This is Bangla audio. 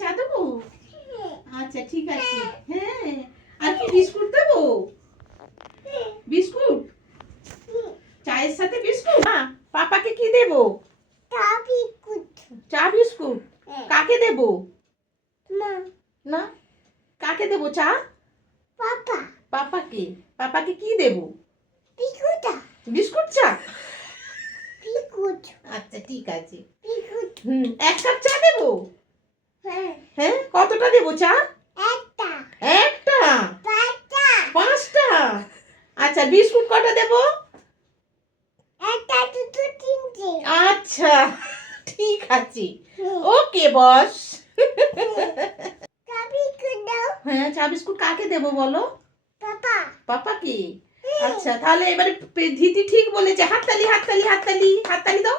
চা দেবো? আচ্ছা ঠিক আছে। হ্যাঁ, আর কি বিস্কুট দেবো? বিস্কুট? চায়ের সাথে বিস্কুট? হ্যাঁ, পাপাকে কি দেবো? চা বিস্কুট? কাকে দেবো? না, কাকে দেবো চা? পাপাকে। পাপাকে কি দেবো? বিস্কুট চা? আচ্ছা ঠিক আছে। এক কাপ চা দেবো? হ্যাঁ, কতটা দেবো চা? একটা? পাঁচটা? আচ্ছা, বিস্কুট কটা দেবো? আচ্ছা ঠিক আছে। ওকে বস। হ্যাঁ, চা বিস্কুট কাকে দেবো বলো? পাপাকে। আচ্ছা, তাহলে এবারে ধীতি ঠিক বলেছে। হাততালি হাততালি হাততালি হাততালি দাও।